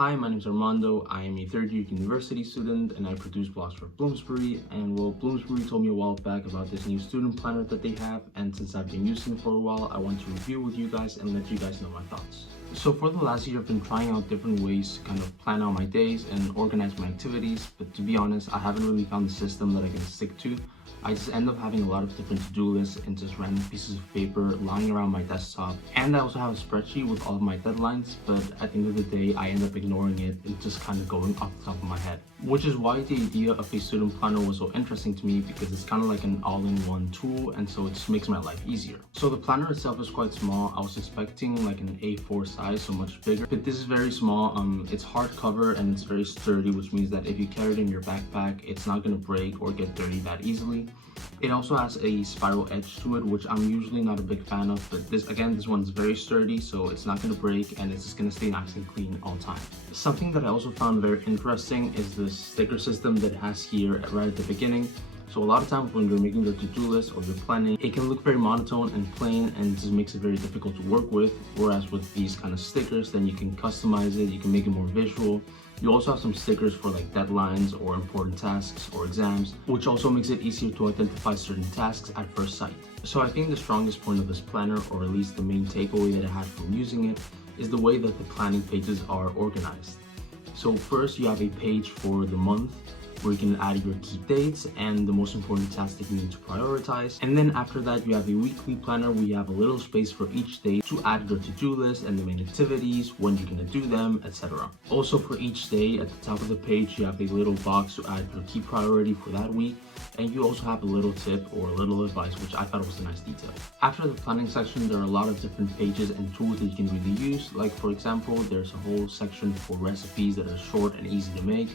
Hi, my name is Armando. I am a third-year university student and I produce blogs for Bloomsbury. And well, Bloomsbury told me a while back about this new student planner that they have, and since I've been using it for a while, I want to review with you guys and let you guys know my thoughts. So for the last year, I've been trying out different ways to kind of plan out my days and organize my activities, but to be honest, I haven't really found the system that I can stick to. I just end up having a lot of different to-do lists and just random pieces of paper lying around my desktop. And I also have a spreadsheet with all of my deadlines, but at the end of the day, I end up ignoring it and just kind of going off the top of my head. Which is why the idea of a student planner was so interesting to me, because it's kind of like an all-in-one tool, and so it just makes my life easier. So the planner itself is quite small. I was expecting like an A4 size, so much bigger, but this is very small. It's hardcover and it's very sturdy, which means that if you carry it in your backpack, it's not going to break or get dirty that easily. It also has a spiral edge to it, which I'm usually not a big fan of, but this one's very sturdy, so it's not going to break and it's just going to stay nice and clean all the time. Something that I also found very interesting is the sticker system that it has here right at the beginning. So a lot of times when you're making your to-do list or you're planning, it can look very monotone and plain and just makes it very difficult to work with. Whereas with these kind of stickers, then you can customize it, you can make it more visual. You also have some stickers for like deadlines or important tasks or exams, which also makes it easier to identify certain tasks at first sight. So I think the strongest point of this planner, or at least the main takeaway that I had from using it, is the way that the planning pages are organized. So first you have a page for the month, where you can add your key dates and the most important tasks that you need to prioritize. And then after that, you have a weekly planner where you have a little space for each day to add your to-do list and the main activities, when you're gonna do them, etc. Also for each day, at the top of the page, you have a little box to add your key priority for that week. And you also have a little tip or a little advice, which I thought was a nice detail. After the planning section, there are a lot of different pages and tools that you can really use. Like for example, there's a whole section for recipes that are short and easy to make.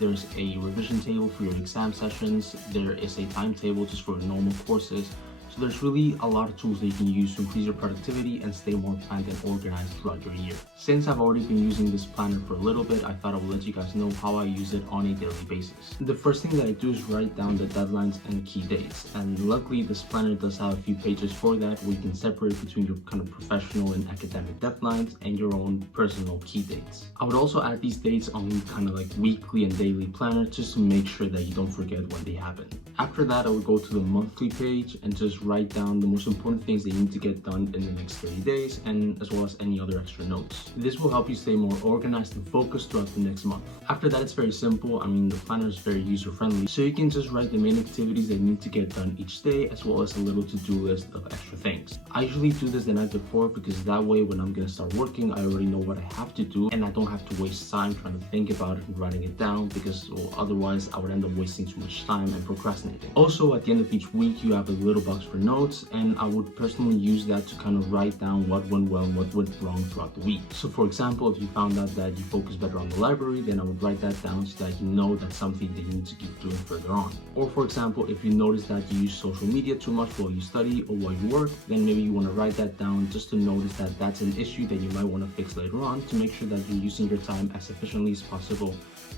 There's a revision table for your exam sessions. There is a timetable just for normal courses. So there's really a lot of tools that you can use to increase your productivity and stay more planned and organized throughout your year. Since I've already been using this planner for a little bit, I thought I would let you guys know how I use it on a daily basis. The first thing that I do is write down the deadlines and key dates. And luckily, this planner does have a few pages for that, where you can separate between your kind of professional and academic deadlines and your own personal key dates. I would also add these dates on kind of like weekly and daily planner just to make sure that you don't forget when they happen. After that, I would go to the monthly page and just write down the most important things that you need to get done in the next 30 days, and as well as any other extra notes. This will help you stay more organized and focused throughout the next month. After that, it's very simple. The planner is very user-friendly, so you can just write the main activities that you need to get done each day, as well as a little to-do list of extra things. I usually do this the night before, because that way when I'm gonna start working, I already know what I have to do and I don't have to waste time trying to think about it and writing it down, because otherwise I would end up wasting too much time and procrastinating. Also, at the end of each week, you have a little box for notes, and I would personally use that to kind of write down what went well and what went wrong throughout the week. So for example, if you found out that you focus better on the library, then I would write that down so that you know that's something that you need to keep doing further on. Or for example, if you notice that you use social media too much while you study or while you work, then maybe you want to write that down just to notice that that's an issue that you might want to fix later on, to make sure that you're using your time as efficiently as possible,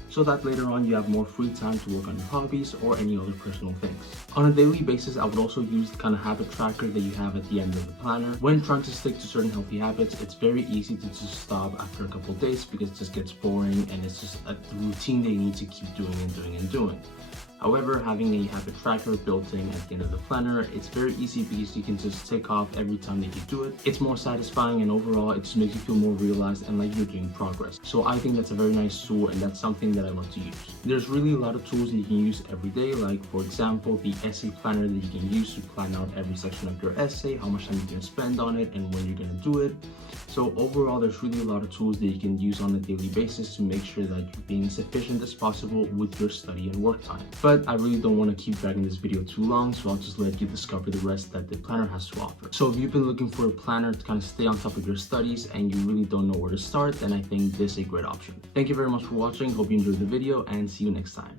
so that later on you have more free time to work on your hobbies or any other personal things. On a daily basis, I would also use the kind of habit tracker that you have at the end of the planner. When trying to stick to certain healthy habits, it's very easy to just stop after a couple of days, because it just gets boring and it's just a routine that you need to keep doing and doing and doing. However, having a habit tracker built in at the end of the planner, it's very easy because you can just tick off every time that you do it. It's more satisfying, and overall it just makes you feel more realized and like you're doing progress. So I think that's a very nice tool, and that's something that I love to use. There's really a lot of tools that you can use every day, like for example, the essay planner that you can use to plan out every section of your essay, how much time you're going to spend on it, and when you're going to do it. So overall, there's really a lot of tools that you can use on a daily basis to make sure that you're being as efficient as possible with your study and work time. But I really don't want to keep dragging this video too long, so I'll just let you discover the rest that the planner has to offer. So if you've been looking for a planner to kind of stay on top of your studies and you really don't know where to start, then I think this is a great option. Thank you very much for watching. Hope you enjoyed the video, and see you next time.